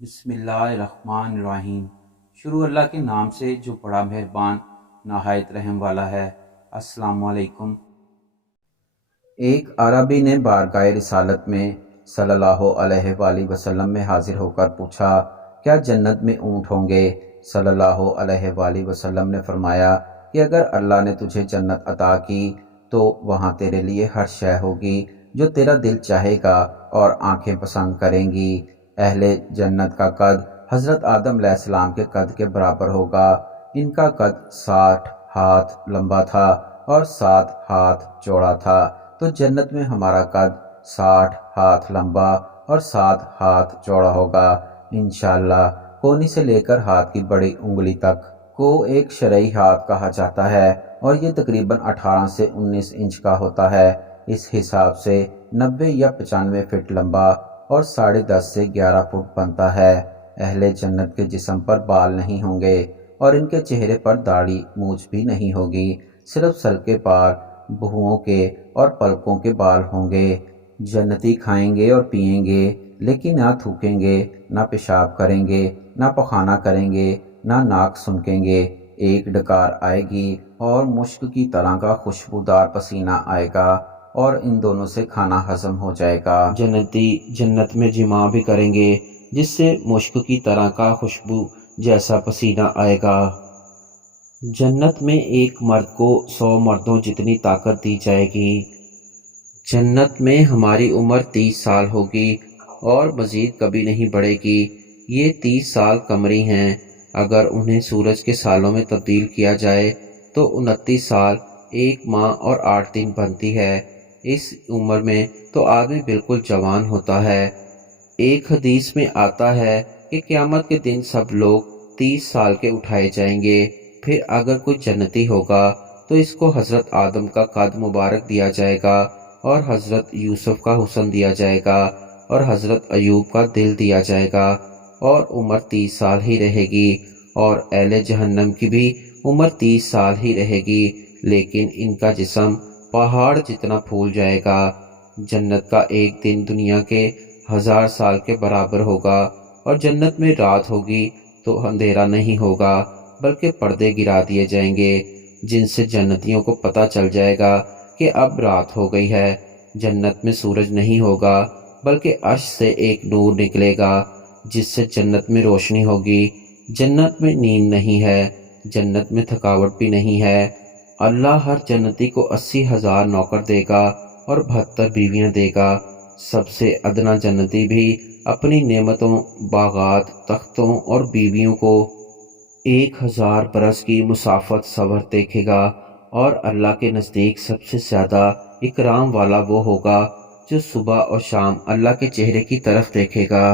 بسم اللہ الرحمن الرحیم۔ شروع اللہ کے نام سے جو بڑا مہربان نہایت رحم والا ہے۔ السلام علیکم۔ ایک عربی نے بارگاہ رسالت میں صلی اللہ علیہ وآلہ وسلم میں حاضر ہو کر پوچھا، کیا جنت میں اونٹ ہوں گے؟ صلی اللہ علیہ وآلہ وسلم نے فرمایا کہ اگر اللہ نے تجھے جنت عطا کی تو وہاں تیرے لیے ہر شے ہوگی جو تیرا دل چاہے گا اور آنکھیں پسند کریں گی۔ اہل جنت کا قد حضرت آدم علیہ السلام کے قد کے برابر ہوگا۔ ان کا قد 60 ہاتھ لمبا تھا اور 7 ہاتھ چوڑا تھا، تو جنت میں ہمارا قد 60 ہاتھ لمبا اور 7 ہاتھ چوڑا ہوگا انشاءاللہ۔ کونی سے لے کر ہاتھ کی بڑی انگلی تک کو ایک شرعی ہاتھ کہا جاتا ہے اور یہ تقریباً 18 سے 19 انچ کا ہوتا ہے۔ اس حساب سے 90 یا 95 فٹ لمبا اور 10.5 سے 11 فٹ بنتا ہے۔ اہل جنت کے جسم پر بال نہیں ہوں گے اور ان کے چہرے پر داڑھی مونچھ بھی نہیں ہوگی، صرف سر کے بال، بہوؤں کے اور پلکوں کے بال ہوں گے۔ جنتی کھائیں گے اور پئیں گے لیکن نہ تھوکیں گے، نہ پیشاب کریں گے، نہ پخانہ کریں گے، نہ ناک سنکیں گے۔ ایک ڈکار آئے گی اور مشک کی طرح کا خوشبودار پسینہ آئے گا اور ان دونوں سے کھانا ہضم ہو جائے گا۔ جنتی جنت میں جماع بھی کریں گے جس سے مشک کی طرح کا خوشبو جیسا پسینہ آئے گا۔ جنت میں ایک مرد کو 100 مردوں جتنی طاقت دی جائے گی۔ جنت میں ہماری عمر 30 سال ہوگی اور مزید کبھی نہیں بڑھے گی۔ یہ 30 سال قمری ہیں، اگر انہیں سورج کے سالوں میں تبدیل کیا جائے تو 29 سال 1 ماہ اور 8 دن بنتی ہے۔ اس عمر میں تو آدمی بالکل جوان ہوتا ہے۔ ایک حدیث میں آتا ہے کہ قیامت کے دن سب لوگ 30 سال کے اٹھائے جائیں گے، پھر اگر کوئی جنتی ہوگا تو اس کو حضرت آدم کا قد مبارک دیا جائے گا اور حضرت یوسف کا حسن دیا جائے گا اور حضرت ایوب کا دل دیا جائے گا اور عمر 30 سال ہی رہے گی، اور اہل جہنم کی بھی عمر 30 سال ہی رہے گی، لیکن ان کا جسم پہاڑ جتنا پھول جائے گا۔ جنت کا ایک دن دنیا کے 1000 سال کے برابر ہوگا، اور جنت میں رات ہوگی تو اندھیرا نہیں ہوگا بلکہ پردے گرا دیے جائیں گے جن سے جنتیوں کو پتہ چل جائے گا کہ اب رات ہو گئی ہے۔ جنت میں سورج نہیں ہوگا بلکہ عرش سے ایک نور نکلے گا جس سے جنت میں روشنی ہوگی۔ جنت میں نیند نہیں ہے، جنت میں تھکاوٹ بھی نہیں ہے۔ اللہ ہر جنتی کو 80,000 نوکر دے گا اور 72 بیویاں دے گا۔ سب سے ادنا جنتی بھی اپنی نعمتوں، باغات، تختوں اور بیویوں کو 1000 برس کی مسافت صبر دیکھے گا، اور اللہ کے نزدیک سب سے زیادہ اکرام والا وہ ہوگا جو صبح اور شام اللہ کے چہرے کی طرف دیکھے گا۔